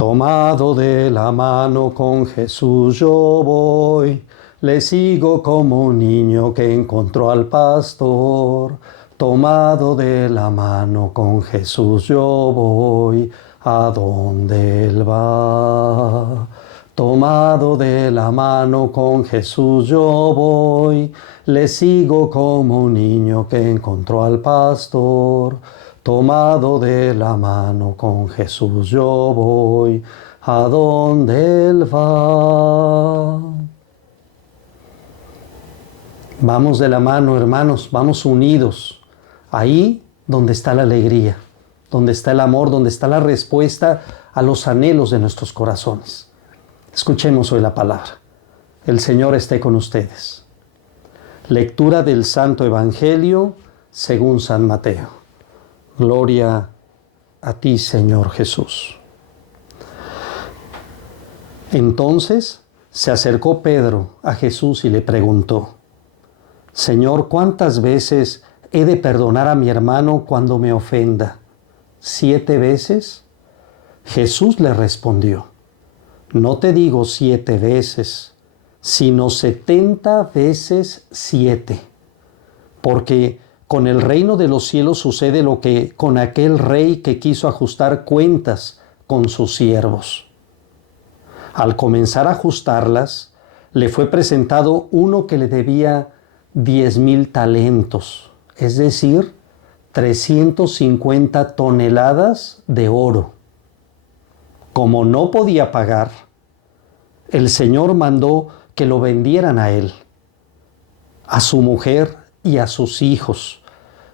Tomado de la mano con Jesús yo voy, le sigo como un niño que encontró al pastor. Tomado de la mano con Jesús yo voy, a donde Él va. Tomado de la mano con Jesús yo voy, le sigo como un niño que encontró al pastor. Tomado de la mano con Jesús yo voy, a donde Él va. Vamos de la mano, hermanos, vamos unidos. Ahí donde está la alegría, donde está el amor, donde está la respuesta a los anhelos de nuestros corazones. Escuchemos hoy la palabra. El Señor esté con ustedes. Lectura del Santo Evangelio según San Mateo. Gloria a ti, Señor Jesús. Entonces se acercó Pedro a Jesús y le preguntó: Señor, ¿cuántas veces he de perdonar a mi hermano cuando me ofenda? ¿7 veces? Jesús le respondió: No te digo 7 veces, sino 70 veces 7. Porque con el reino de los cielos sucede lo que con aquel rey que quiso ajustar cuentas con sus siervos. Al comenzar a ajustarlas, le fue presentado uno que le debía 10,000 talentos, es decir, 350 toneladas de oro. Como no podía pagar, el Señor mandó que lo vendieran a él, a su mujer y a sus hijos,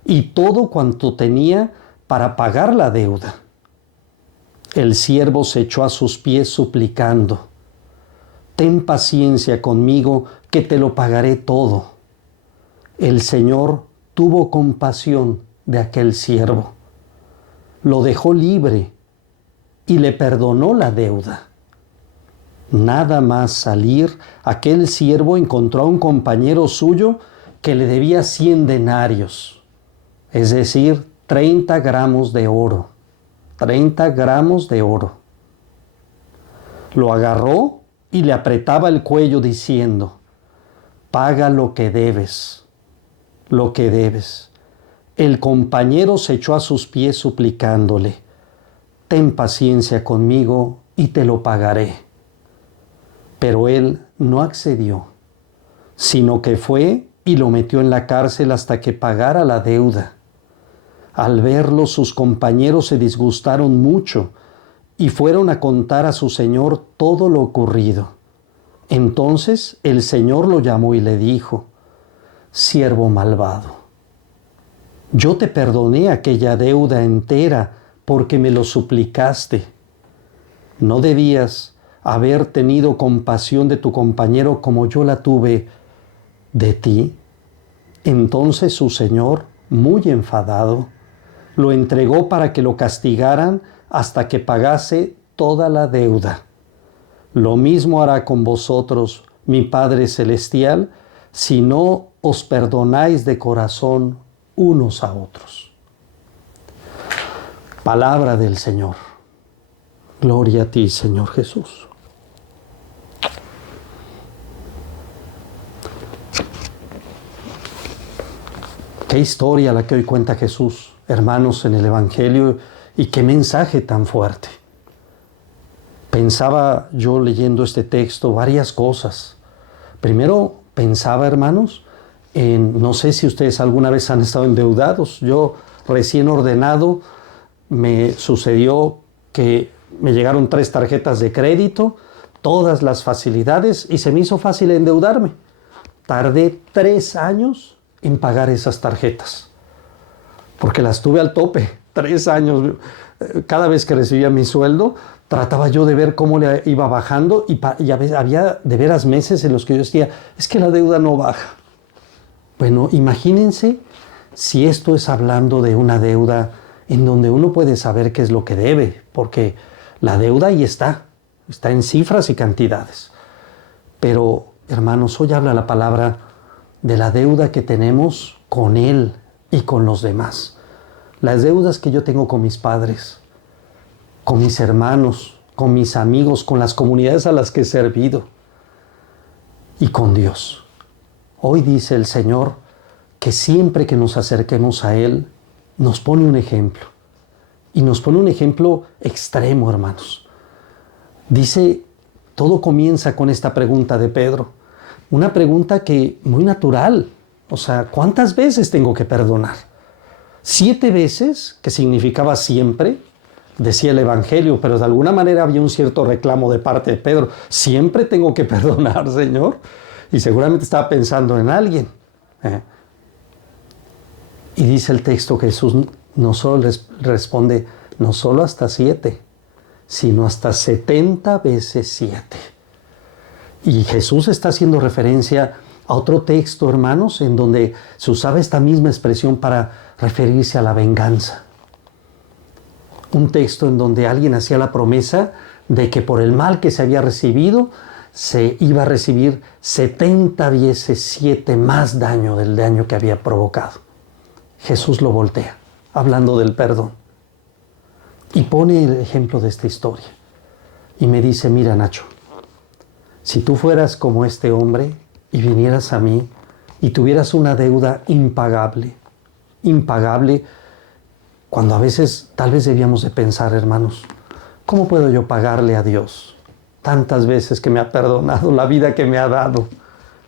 y todo cuanto tenía para pagar la deuda. El siervo se echó a sus pies suplicando: Ten paciencia conmigo, que te lo pagaré todo. El Señor tuvo compasión de aquel siervo, lo dejó libre y le perdonó la deuda. Nada más salir, aquel siervo encontró a un compañero suyo que le debía 100 denarios, es decir, 30 gramos de oro. 30 gramos de oro. Lo agarró y le apretaba el cuello diciendo: Paga lo que debes, lo que debes. El compañero se echó a sus pies suplicándole: Ten paciencia conmigo y te lo pagaré. Pero él no accedió, sino que fue y lo metió en la cárcel hasta que pagara la deuda. Al verlo, sus compañeros se disgustaron mucho y fueron a contar a su señor todo lo ocurrido. Entonces el Señor lo llamó y le dijo: Siervo malvado, yo te perdoné aquella deuda entera porque me lo suplicaste. ¿No debías haber tenido compasión de tu compañero como yo la tuve de ti? Entonces su señor, muy enfadado, lo entregó para que lo castigaran hasta que pagase toda la deuda. Lo mismo hará con vosotros mi Padre Celestial, si no os perdonáis de corazón unos a otros. Palabra del Señor. Gloria a ti, Señor Jesús. Qué historia la que hoy cuenta Jesús, hermanos, en el Evangelio, y qué mensaje tan fuerte. Pensaba yo leyendo este texto varias cosas. Primero pensaba, hermanos, no sé si ustedes alguna vez han estado endeudados. Yo, recién ordenado, me sucedió que me llegaron 3 tarjetas de crédito, todas las facilidades, y se me hizo fácil endeudarme. Tardé 3 años en pagar esas tarjetas, porque las tuve al tope. 3 años. Cada vez que recibía mi sueldo, trataba yo de ver cómo le iba bajando, y había de veras meses en los que yo decía: es que la deuda no baja. Bueno, imagínense si esto es hablando de una deuda en donde uno puede saber qué es lo que debe, porque la deuda ahí está en cifras y cantidades. Pero, hermanos, hoy habla la palabra de la deuda que tenemos con Él y con los demás. Las deudas que yo tengo con mis padres, con mis hermanos, con mis amigos, con las comunidades a las que he servido y con Dios. Hoy dice el Señor que siempre que nos acerquemos a Él, nos pone un ejemplo. Y nos pone un ejemplo extremo, hermanos. Dice, todo comienza con esta pregunta de Pedro. Una pregunta que muy natural. O sea, ¿cuántas veces tengo que perdonar? 7 veces, que significaba siempre, decía el Evangelio, pero de alguna manera había un cierto reclamo de parte de Pedro. ¿Siempre tengo que perdonar, Señor? Y seguramente estaba pensando en alguien. Y dice el texto que Jesús no solo les responde, no solo hasta 7, sino hasta 70 veces 7. Y Jesús está haciendo referencia a otro texto, hermanos, en donde se usaba esta misma expresión para referirse a la venganza. Un texto en donde alguien hacía la promesa de que por el mal que se había recibido, se iba a recibir 70 veces 7 más daño del daño que había provocado. Jesús lo voltea, hablando del perdón. Y pone el ejemplo de esta historia. Y me dice, mira, Nacho, si tú fueras como este hombre y vinieras a mí y tuvieras una deuda impagable, cuando a veces tal vez debíamos de pensar, hermanos, ¿cómo puedo yo pagarle a Dios tantas veces que me ha perdonado, la vida que me ha dado,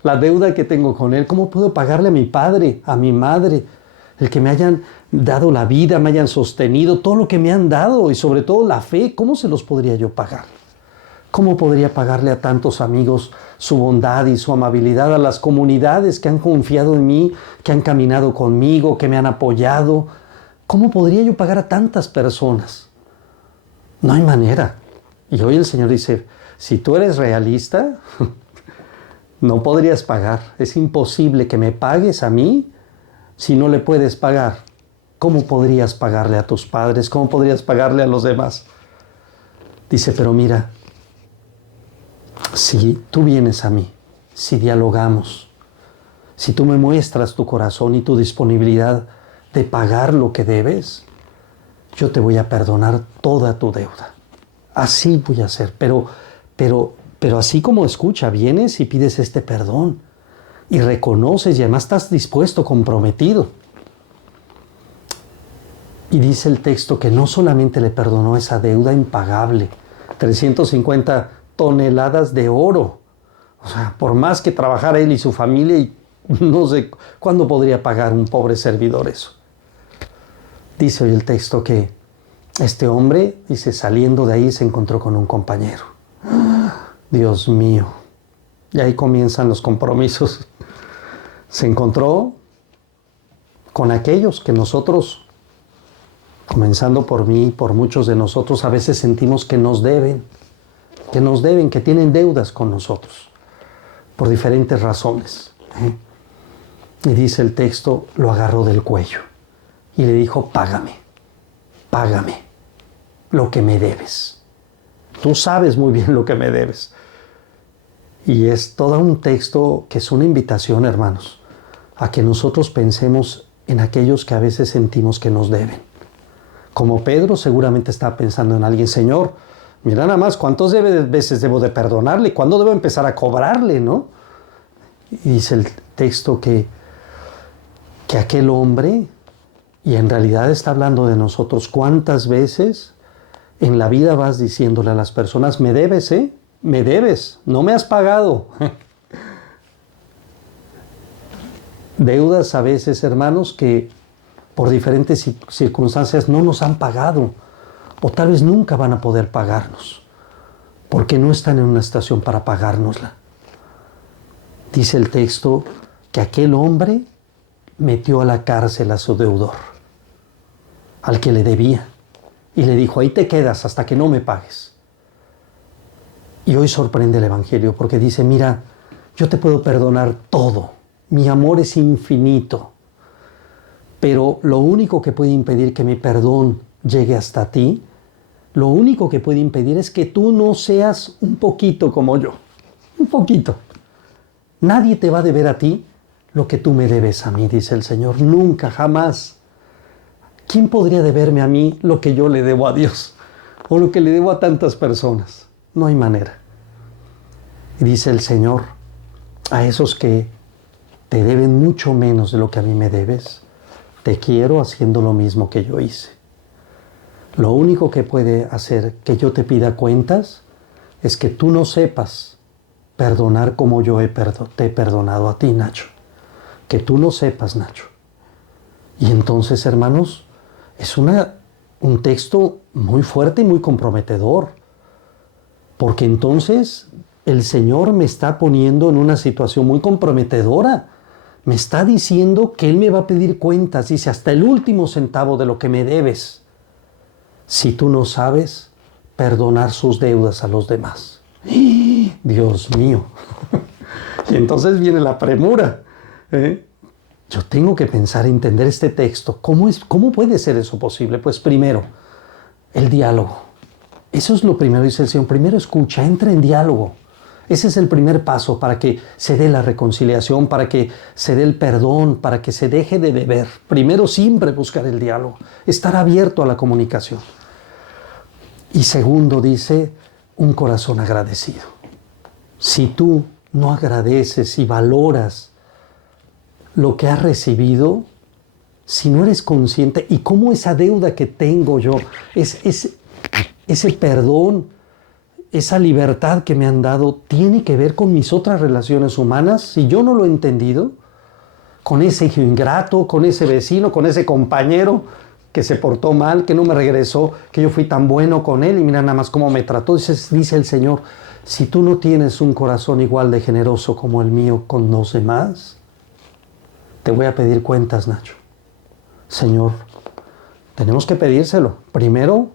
la deuda que tengo con Él? ¿Cómo puedo pagarle a mi padre, a mi madre, el que me hayan dado la vida, me hayan sostenido, todo lo que me han dado y sobre todo la fe? ¿Cómo se los podría yo pagar? ¿Cómo podría pagarle a tantos amigos su bondad y su amabilidad, a las comunidades que han confiado en mí, que han caminado conmigo, que me han apoyado? ¿Cómo podría yo pagar a tantas personas? No hay manera. Y hoy el Señor dice, si tú eres realista, no podrías pagar. Es imposible que me pagues a mí si no le puedes pagar. ¿Cómo podrías pagarle a tus padres? ¿Cómo podrías pagarle a los demás? Dice, pero mira, si tú vienes a mí, si dialogamos, si tú me muestras tu corazón y tu disponibilidad de pagar lo que debes, yo te voy a perdonar toda tu deuda. Así voy a hacer, pero así como escucha, vienes y pides este perdón y reconoces y además estás dispuesto, comprometido. Y dice el texto que no solamente le perdonó esa deuda impagable, 350 toneladas de oro. O sea, por más que trabajara él y su familia, y no sé cuándo podría pagar un pobre servidor eso. Dice hoy el texto que este hombre, dice, saliendo de ahí se encontró con un compañero. Dios mío. Y ahí comienzan los compromisos. Se encontró con aquellos que nosotros, comenzando por mí, por muchos de nosotros, a veces sentimos que nos deben, que tienen deudas con nosotros, por diferentes razones. Y dice el texto, lo agarró del cuello y le dijo, págame lo que me debes. Tú sabes muy bien lo que me debes. Y es todo un texto que es una invitación, hermanos, a que nosotros pensemos en aquellos que a veces sentimos que nos deben. Como Pedro seguramente está pensando en alguien, Señor, mira nada más, ¿cuántas veces debo de perdonarle? ¿Cuándo debo empezar a cobrarle, no? Y dice el texto que aquel hombre, y en realidad está hablando de nosotros, ¿cuántas veces en la vida vas diciéndole a las personas, me debes, me debes, no me has pagado? Deudas a veces, hermanos, que por diferentes circunstancias no nos han pagado, o tal vez nunca van a poder pagarnos, porque no están en una situación para pagárnosla. Dice el texto que aquel hombre metió a la cárcel a su deudor, al que le debía, y le dijo, ahí te quedas hasta que no me pagues. Y hoy sorprende el Evangelio porque dice, mira, yo te puedo perdonar todo, mi amor es infinito, pero lo único que puede impedir que mi perdón llegue hasta ti, lo único que puede impedir es que tú no seas un poquito como yo, un poquito. Nadie te va a deber a ti lo que tú me debes a mí, dice el Señor, nunca, jamás. ¿Quién podría deberme a mí lo que yo le debo a Dios? o lo que le debo a tantas personas. No hay manera. Y dice el Señor, a esos que te deben mucho menos de lo que a mí me debes, te quiero haciendo lo mismo que yo hice. Lo único que puede hacer que yo te pida cuentas es que tú no sepas perdonar como yo te he perdonado a ti, Nacho. Que tú no sepas, Nacho. Y entonces, hermanos, es un texto muy fuerte y muy comprometedor. Porque entonces el Señor me está poniendo en una situación muy comprometedora. Me está diciendo que Él me va a pedir cuentas, dice, hasta el último centavo de lo que me debes, si tú no sabes perdonar sus deudas a los demás. ¡Ah! Dios mío. Y entonces viene la premura. Yo tengo que pensar, entender este texto. ¿Cómo puede ser eso posible? Pues primero, el diálogo. Eso es lo primero, dice el Señor. Primero escucha, entra en diálogo. Ese es el primer paso para que se dé la reconciliación, para que se dé el perdón, para que se deje de deber. Primero siempre buscar el diálogo, estar abierto a la comunicación. Y segundo, dice, un corazón agradecido. Si tú no agradeces y valoras lo que has recibido, si no eres consciente y cómo esa deuda que tengo yo, ese perdón, esa libertad que me han dado, tiene que ver con mis otras relaciones humanas, si yo no lo he entendido, con ese hijo ingrato, con ese vecino, con ese compañero que se portó mal, que no me regresó, que yo fui tan bueno con él y mira nada más cómo me trató. Dice el Señor, si tú no tienes un corazón igual de generoso como el mío con los demás, te voy a pedir cuentas, Nacho. Señor, tenemos que pedírselo. Primero,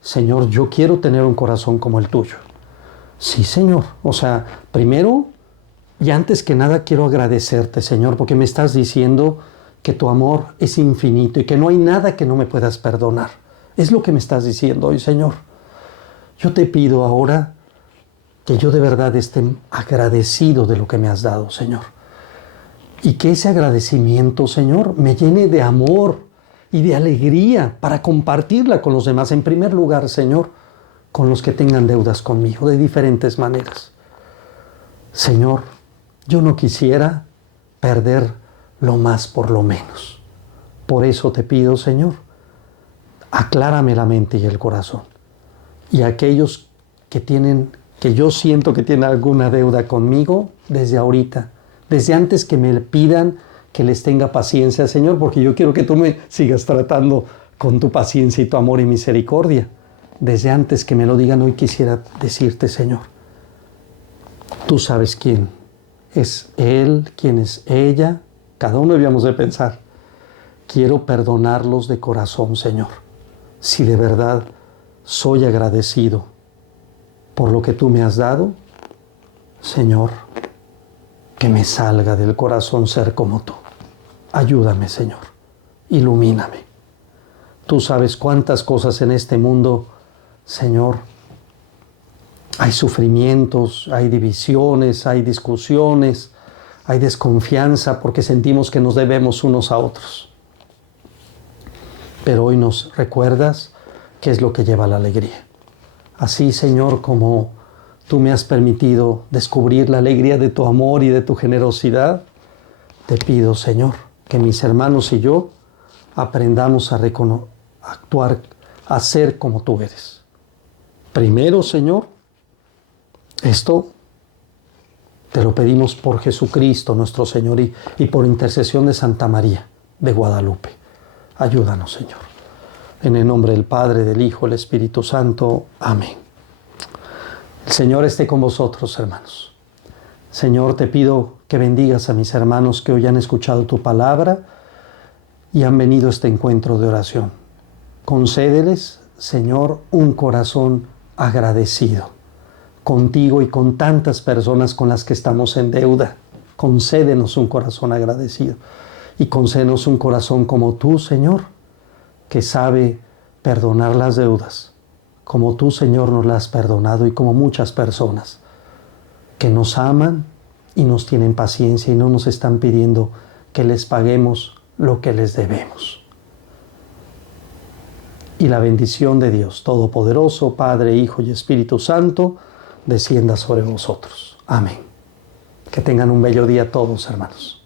Señor, yo quiero tener un corazón como el tuyo. Sí, Señor. O sea, primero y antes que nada quiero agradecerte, Señor, porque me estás diciendo que tu amor es infinito y que no hay nada que no me puedas perdonar. Es lo que me estás diciendo hoy, Señor. Yo te pido ahora que yo de verdad esté agradecido de lo que me has dado, Señor. Y que ese agradecimiento, Señor, me llene de amor y de alegría para compartirla con los demás. En primer lugar, Señor, con los que tengan deudas conmigo de diferentes maneras. Señor, yo no quisiera perder lo más por lo menos. Por eso te pido, Señor, aclárame la mente y el corazón. Y aquellos que yo siento que tienen alguna deuda conmigo, desde ahorita, desde antes que me pidan que les tenga paciencia, Señor, porque yo quiero que tú me sigas tratando con tu paciencia y tu amor y misericordia. Desde antes que me lo digan, hoy quisiera decirte, Señor, tú sabes quién es él, quién es ella. Cada uno debíamos de pensar. Quiero perdonarlos de corazón, Señor. Si de verdad soy agradecido por lo que tú me has dado, Señor, que me salga del corazón ser como tú. Ayúdame, Señor. Ilumíname. Tú sabes cuántas cosas en este mundo, Señor, hay sufrimientos, hay divisiones, hay discusiones, hay desconfianza porque sentimos que nos debemos unos a otros. Pero hoy nos recuerdas qué es lo que lleva la alegría. Así, Señor, como tú me has permitido descubrir la alegría de tu amor y de tu generosidad, te pido, Señor, que mis hermanos y yo aprendamos a actuar, a ser como tú eres. Primero, Señor, esto te lo pedimos por Jesucristo nuestro Señor y por intercesión de Santa María de Guadalupe. Ayúdanos, Señor. En el nombre del Padre, del Hijo, del Espíritu Santo. Amén. El Señor esté con vosotros, hermanos. Señor, te pido que bendigas a mis hermanos que hoy han escuchado tu palabra y han venido a este encuentro de oración. Concédeles, Señor, un corazón agradecido contigo y con tantas personas con las que estamos en deuda. Concédenos un corazón agradecido y concédenos un corazón como tú, Señor, que sabe perdonar las deudas, como tú, Señor, nos las has perdonado y como muchas personas que nos aman y nos tienen paciencia y no nos están pidiendo que les paguemos lo que les debemos. y la bendición de Dios Todopoderoso, Padre, Hijo y Espíritu Santo, descienda sobre vosotros. Amén. Que tengan un bello día todos, hermanos.